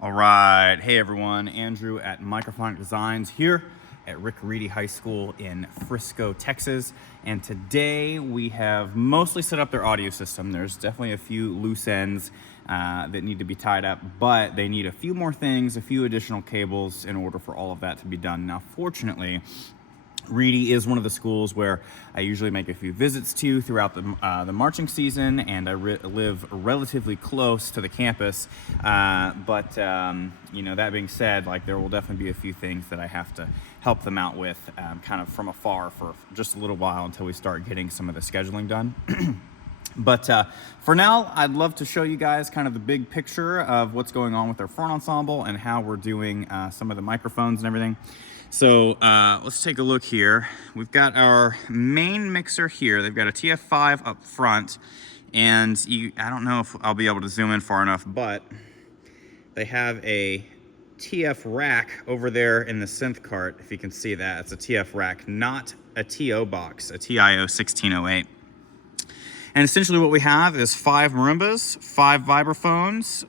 All right, hey everyone, Andrew at Microphonic Designs here at Reedy High School in Frisco, Texas. And today we have mostly set up their audio system. There's definitely a few loose ends that need to be tied up, but they need a few more things, a few additional cables in order for all of that to be done. Now, fortunately, Reedy is one of the schools where I usually make a few visits to throughout the marching season, and I live relatively close to the campus. You know, that being said, like, there will definitely be a few things that I have to help them out with kind of from afar for just a little while until we start getting some of the scheduling done. But for now, I'd love to show you guys kind of the big picture of what's going on with our front ensemble and how we're doing some of the microphones and everything. So let's take a look here. We've got our main mixer here. They've got a TF5 up front, and I don't know if I'll be able to zoom in far enough, but they have a TF-Rack over there in the synth cart, if you can see that. It's a TF-Rack, not a TO box, a TIO 1608. And essentially what we have is 5 marimbas, 5 vibraphones,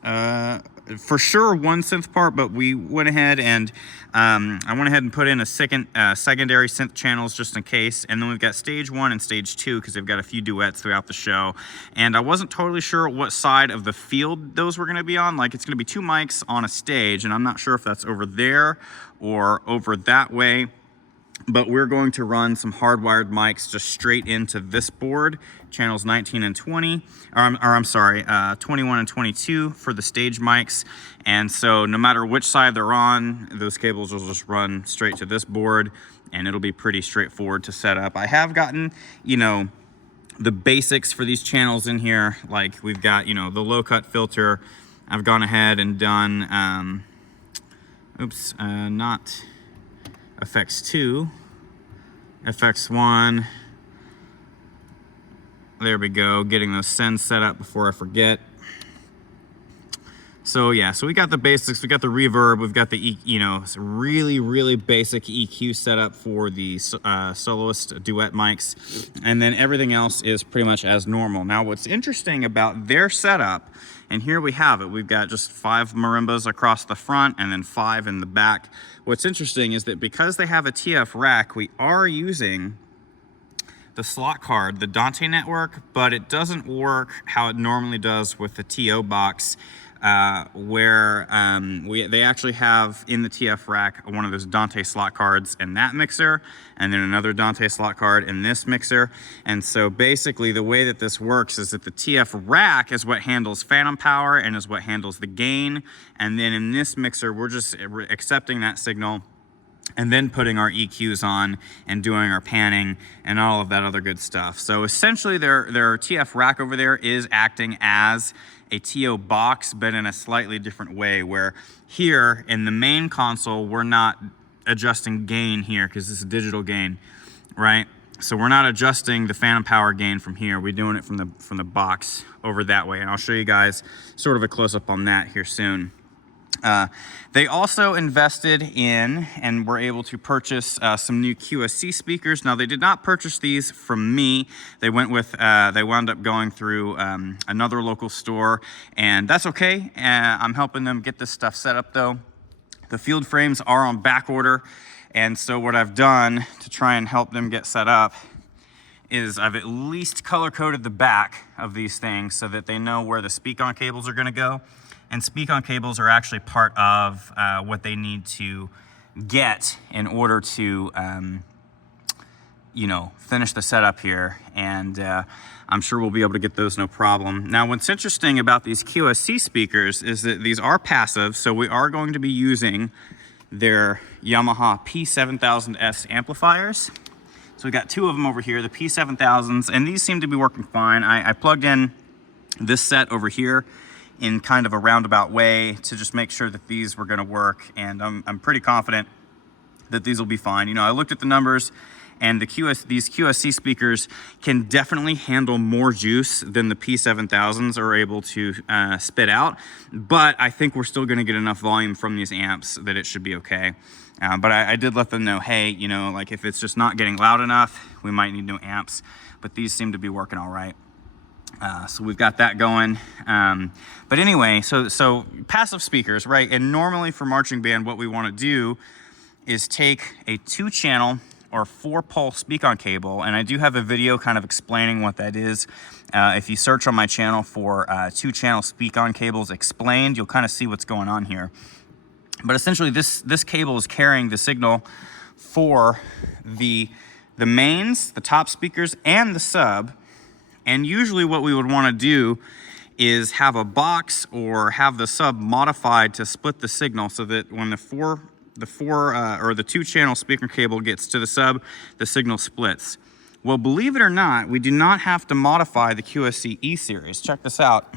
for sure 1 synth part, but we went ahead and I went ahead and put in a secondary synth channels just in case. And then we've got stage 1 and stage 2 because they've got a few duets throughout the show. And I wasn't totally sure what side of the field those were going to be on. Like, it's going to be 2 mics on a stage, and I'm not sure if that's over there or over that way. But we're going to run some hardwired mics just straight into this board, channels 19 and 20, I'm sorry, 21 and 22 for the stage mics. And so no matter which side they're on, those cables will just run straight to this board, and it'll be pretty straightforward to set up. I have gotten, you know, the basics for these channels in here. Like, we've got, you know, the low cut filter. I've gone ahead and done, not FX2, FX1, there we go, getting those sends set up before I forget. So yeah, so we got the basics, we got the reverb, we've got the, you know, really basic EQ setup for the soloist duet mics, and then everything else is pretty much as normal. Now, what's interesting about their setup, and here we have it, we've got just 5 marimbas across the front and then 5 in the back. What's interesting is that because they have a TF-Rack, we are using the slot card, the Dante network, but it doesn't work how it normally does with the TO box, where they actually have in the TF-Rack one of those Dante slot cards in that mixer, and then another Dante slot card in this mixer. And so basically the way that this works is that the TF-Rack is what handles phantom power and is what handles the gain, and then in this mixer we're just accepting that signal and then putting our EQs on and doing our panning and all of that other good stuff. So essentially their TF-Rack over there is acting as a TO box, but in a slightly different way, where here in the main console, we're not adjusting gain here because this is digital gain, right? So we're not adjusting the phantom power gain from here. We're doing it from the box over that way. And I'll show you guys sort of a close-up on that here soon. They also invested in and were able to purchase some new QSC speakers. Now, they did not purchase these from me. They wound up going through another local store, and that's okay. I'm helping them get this stuff set up though. The field frames are on back order, and so what I've done to try and help them get set up is I've at least color-coded the back of these things so that they know where the speak-on cables are gonna go. And speak-on cables are actually part of what they need to get in order to, you know, finish the setup here. And I'm sure we'll be able to get those no problem. Now, what's interesting about these QSC speakers is that these are passive, so we are going to be using their Yamaha P7000S amplifiers. So we got 2 of them over here, the P7000s, and these seem to be working fine. I plugged in this set over here in kind of a roundabout way to just make sure that these were gonna work, and I'm pretty confident that these will be fine. You know, I looked at the numbers, and these QSC speakers can definitely handle more juice than the P7000s are able to spit out, but I think we're still gonna get enough volume from these amps that it should be okay. But I did let them know, hey, you know, like, if it's just not getting loud enough, we might need new amps, but these seem to be working all right. So we've got that going. But anyway, so passive speakers, right? And normally for marching band, what we want to do is take a 2-channel or 4-pole speak-on cable, and I do have a video kind of explaining what that is. If you search on my channel for 2-channel speak-on cables explained, you'll kind of see what's going on here. But essentially, this cable is carrying the signal for the mains, the top speakers, and the sub. And usually what we would want to do is have a box or have the sub modified to split the signal so that when the 2-channel speaker cable gets to the sub, the signal splits. Well, believe it or not, we do not have to modify the QSC E series. Check this out.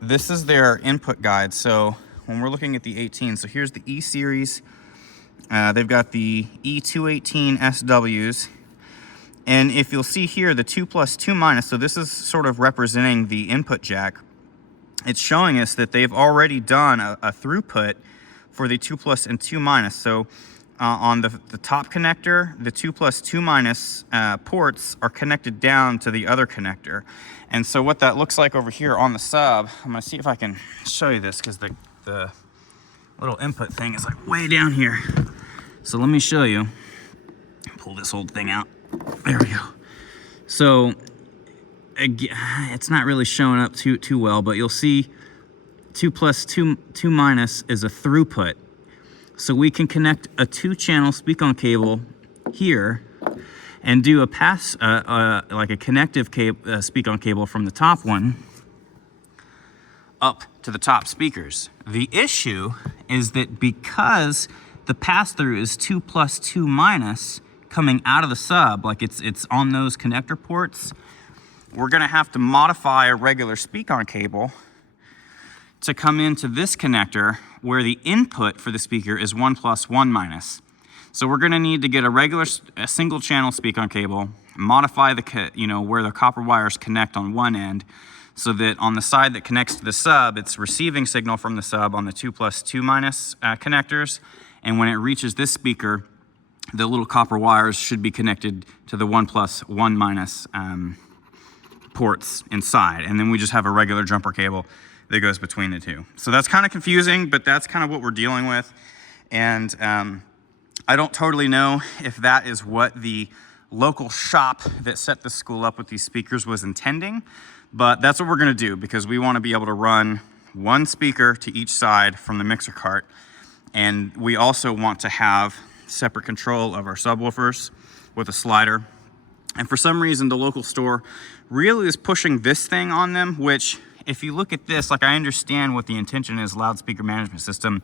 This is their input guide. So when we're looking at the 18, so here's the E series. They've got the E218 SWs. And if you'll see here, the 2+2-, so this is sort of representing the input jack. It's showing us that they've already done a throughput for the 2+ and 2-. So on the top connector, the 2+2- ports are connected down to the other connector. And so what that looks like over here on the sub, I'm gonna see if I can show you this because the little input thing is like way down here. So let me show you. Pull this old thing out. There we go. So it's not really showing up too well, but you'll see 2+2- is a throughput. So we can connect a 2-channel speak-on cable here and do a pass, like a connective speak-on cable from the top one up to the top speakers. The issue is that because the pass-through is 2+2- coming out of the sub, like it's on those connector ports, we're gonna have to modify a regular speak-on cable to come into this connector where the input for the speaker is 1+1-. So we're gonna need to get a single channel speak-on cable, modify where the copper wires connect on one end, so that on the side that connects to the sub, it's receiving signal from the sub on the 2+2- connectors, and when it reaches this speaker, the little copper wires should be connected to the 1+1- ports inside, and then we just have a regular jumper cable that goes between the two. So that's kind of confusing, but that's kind of what we're dealing with. And I don't totally know if that is what the local shop that set the school up with these speakers was intending, but that's what we're gonna do because we wanna be able to run one speaker to each side from the mixer cart. And we also want to have separate control of our subwoofers with a slider. And for some reason, the local store really is pushing this thing on them, which if you look at this, like I understand what the intention is, loudspeaker management system,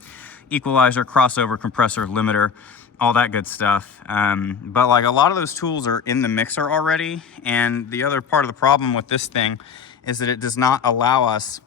equalizer, crossover, compressor, limiter, all that good stuff. But like a lot of those tools are in the mixer already. And the other part of the problem with this thing is that it does not allow us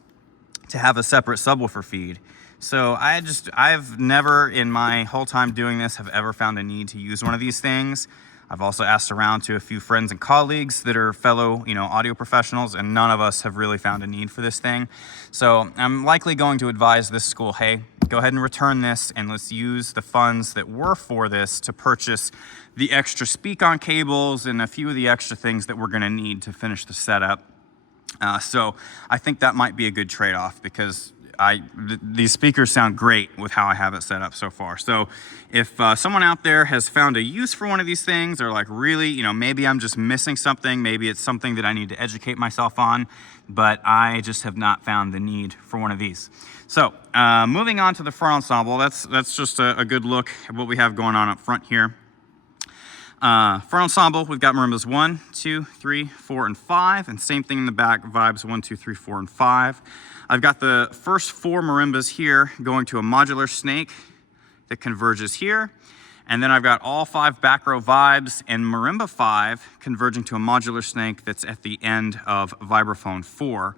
to have a separate subwoofer feed. So I've never in my whole time doing this have ever found a need to use one of these things. I've also asked around to a few friends and colleagues that are fellow, audio professionals, and none of us have really found a need for this thing. So I'm likely going to advise this school, hey, go ahead and return this and let's use the funds that were for this to purchase the extra speak-on cables and a few of the extra things that we're gonna need to finish the setup. So I think that might be a good trade-off because these speakers sound great with how I have it set up so far. So if someone out there has found a use for one of these things, or like really, maybe I'm just missing something, maybe it's something that I need to educate myself on, but I just have not found the need for one of these. So moving on to the front ensemble, that's just a good look at what we have going on up front here. Front ensemble, we've got marimbas 1, 2, 3, 4, and 5, and same thing in the back, vibes 1, 2, 3, 4, and 5. I've got the first 4 marimbas here going to a modular snake that converges here. And then I've got all 5 back row vibes and marimba 5 converging to a modular snake that's at the end of vibraphone 4.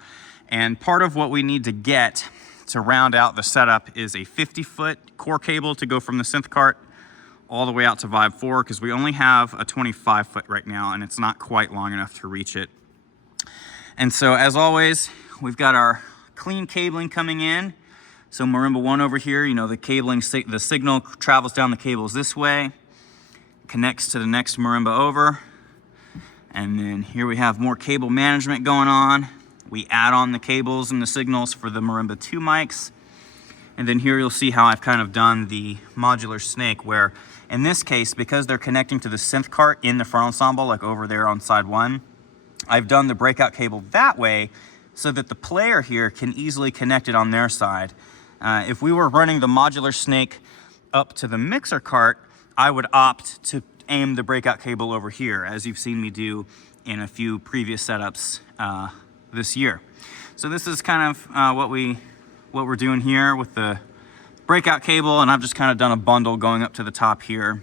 And part of what we need to get to round out the setup is a 50-foot core cable to go from the synth cart all the way out to vibe 4 because we only have a 25-foot right now and it's not quite long enough to reach it. And so as always, we've got our clean cabling coming in. So marimba 1 over here, the cabling, the signal travels down the cables this way, connects to the next marimba over, And then here we have more cable management going on. We add on the cables and the signals for the Marimba 2 mics. And then here you'll see how I've kind of done the modular snake, where in this case, because they're connecting to the synth cart in the front ensemble, like over there on side 1, I've done the breakout cable that way so that the player here can easily connect it on their side. If we were running the modular snake up to the mixer cart, I would opt to aim the breakout cable over here, as you've seen me do in a few previous setups this year. So this is kind of what we're doing here with the breakout cable, and I've just kind of done a bundle going up to the top here,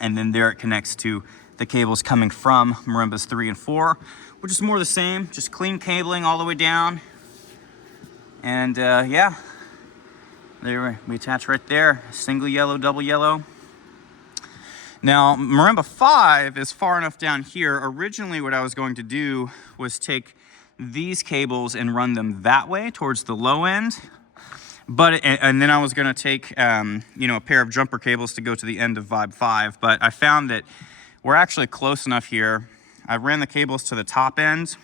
and then there it connects to the cables coming from Marimbas 3 and 4, which is more the same, just clean cabling all the way down. And yeah, there we attach right there, single yellow, double yellow. Now, Marimba 5 is far enough down here. Originally, what I was going to do was take these cables and run them that way towards the low end. And then I was going to take, you know, a pair of jumper cables to go to the end of Vibe 5. But I found that we're actually close enough here. I ran the cables to the top end,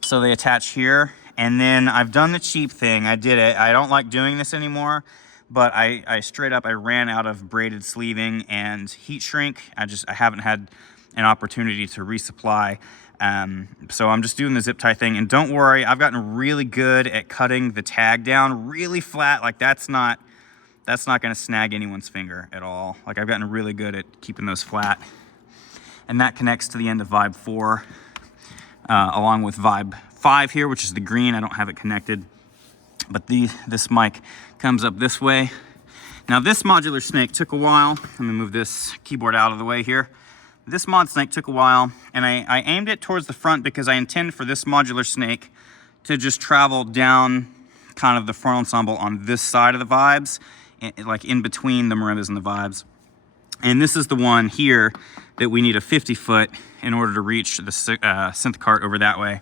so they attach here. And then I've done the cheap thing. I did it. I don't like doing this anymore, but I straight up, I ran out of braided sleeving and heat shrink. I haven't had an opportunity to resupply. So I'm just doing the zip tie thing, and don't worry, I've gotten really good at cutting the tag down really flat. Like that's not gonna snag anyone's finger at all. Like I've gotten really good at keeping those flat. And that connects to the end of Vibe 4, along with Vibe 5 here, which is the green. I don't have it connected, but this mic comes up this way. Now this modular snake took a while. Let me move this keyboard out of the way here. This mod snake took a while, and I aimed it towards the front because I intend for this modular snake to just travel down kind of the front ensemble on this side of the vibes, like in between the marimbas and the vibes. And this is the one here that we need a 50-foot in order to reach the synth cart over that way.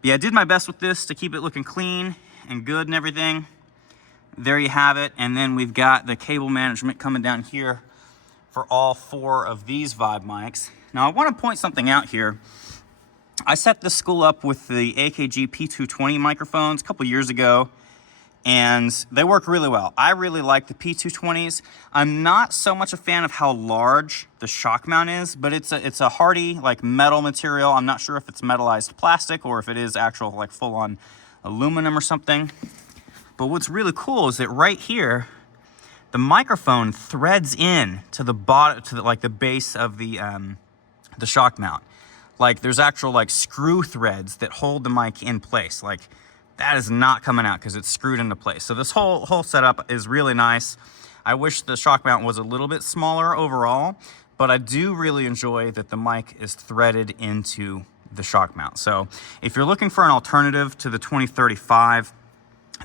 But yeah, I did my best with this to keep it looking clean and good and everything. There you have it. And then we've got the cable management coming down here for all 4 of these Vibe mics. Now I want to point something out here. I set this school up with the AKG P220 microphones a couple years ago, and they work really well. I really like the P220s. I'm not so much a fan of how large the shock mount is, but it's a hardy like metal material. I'm not sure if it's metallized plastic or if it is actual like full-on aluminum or something. But what's really cool is that right here, the microphone threads in to the bottom, to the base of the shock mount. Like there's actual like screw threads that hold the mic in place. Like that is not coming out because it's screwed into place. So this whole setup is really nice. I wish the shock mount was a little bit smaller overall, but I do really enjoy that the mic is threaded into the shock mount. So if you're looking for an alternative to the 2035,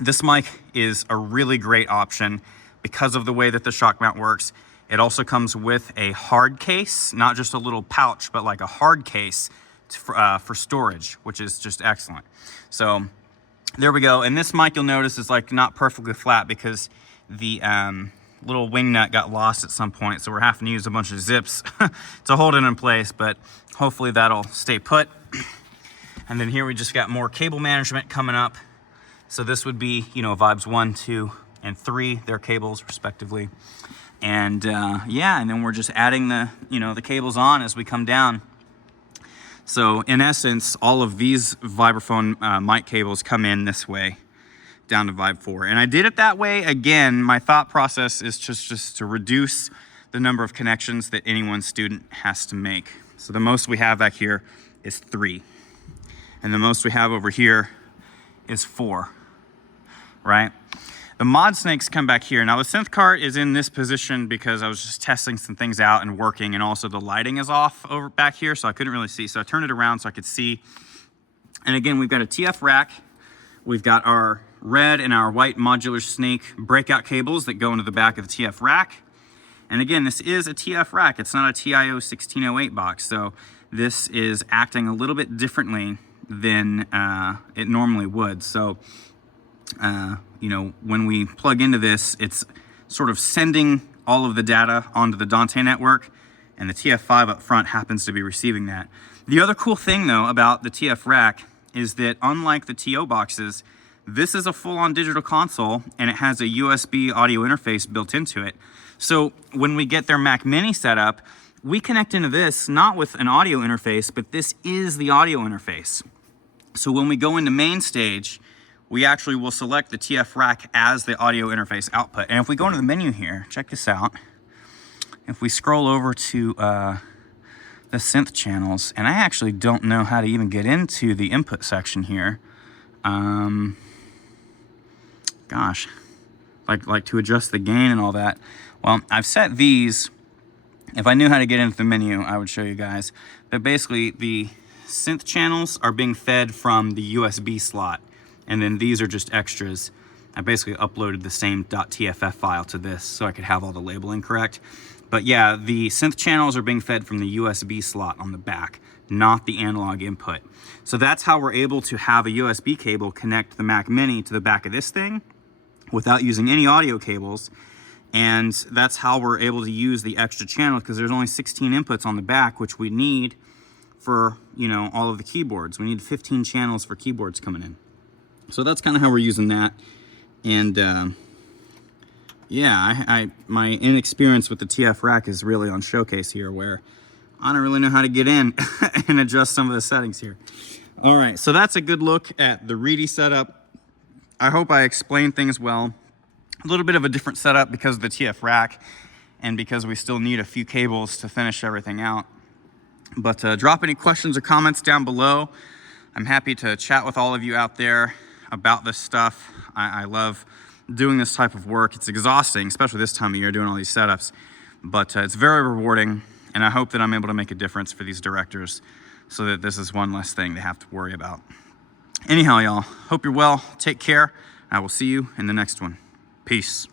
this mic is a really great option because of the way that the shock mount works. It also comes with a hard case, not just a little pouch, but like a hard case for storage, which is just excellent. So there we go. And this mic, you'll notice, is like not perfectly flat because the little wing nut got lost at some point. So we're having to use a bunch of zips to hold it in place, but hopefully that'll stay put. And then here we just got more cable management coming up. So this would be, you know, Vibes 1, 2, and 3, their cables respectively. And yeah, and then we're just adding the, you know, the cables on as we come down. So in essence, all of these vibraphone mic cables come in this way down to Vibe 4. And I did it that way. Again, my thought process is just to reduce the number of connections that any one student has to make. So the most we have back here is 3. And the most we have over here is 4, right? The mod snakes come back here. Now the synth cart is in this position because I was just testing some things out and working, and also the lighting is off over back here, so I couldn't really see. So I turned it around so I could see. And again, we've got a TF-Rack. We've got our red and our white modular snake breakout cables that go into the back of the TF-Rack. And again, this is a TF-Rack. It's not a TIO 1608 box. So this is acting a little bit differently than it normally would. So you know, when we plug into this, it's sort of sending all of the data onto the Dante network, and the TF5 up front happens to be receiving that. The other cool thing though about the TF-Rack is that unlike the TO boxes, this is a full-on digital console and it has a USB audio interface built into it. So when we get their Mac Mini set up, we connect into this not with an audio interface, but this is the audio interface. So when we go into main stage, we actually will select the TF-Rack as the audio interface output. And if we go into the menu here, check this out. If we scroll over to the synth channels, and I actually don't know how to even get into the input section here. Gosh, like to adjust the gain and all that. Well, I've set these. If I knew how to get into the menu, I would show you guys. But basically, the synth channels are being fed from the USB slot, and then these are just extras. I basically uploaded the same .tff file to this so I could have all the labeling correct. But yeah, the synth channels are being fed from the USB slot on the back, not the analog input. So that's how we're able to have a USB cable connect the Mac Mini to the back of this thing without using any audio cables. And that's how we're able to use the extra channel, because there's only 16 inputs on the back, which we need for, you know, all of the keyboards. We need 15 channels for keyboards coming in. So that's kind of how we're using that. And yeah, my inexperience with the TF-Rack is really on showcase here, where I don't really know how to get in and adjust some of the settings here. All right, so that's a good look at the Reedy setup. I hope I explained things well. A little bit of a different setup because of the TF-Rack and because we still need a few cables to finish everything out. But drop any questions or comments down below. I'm happy to chat with all of you out there about this stuff. I love doing this type of work. It's exhausting, especially this time of year, doing all these setups, but it's very rewarding, and I hope that I'm able to make a difference for these directors so that this is one less thing they have to worry about. Anyhow, y'all, hope you're well. Take care. I will see you in the next one. Peace.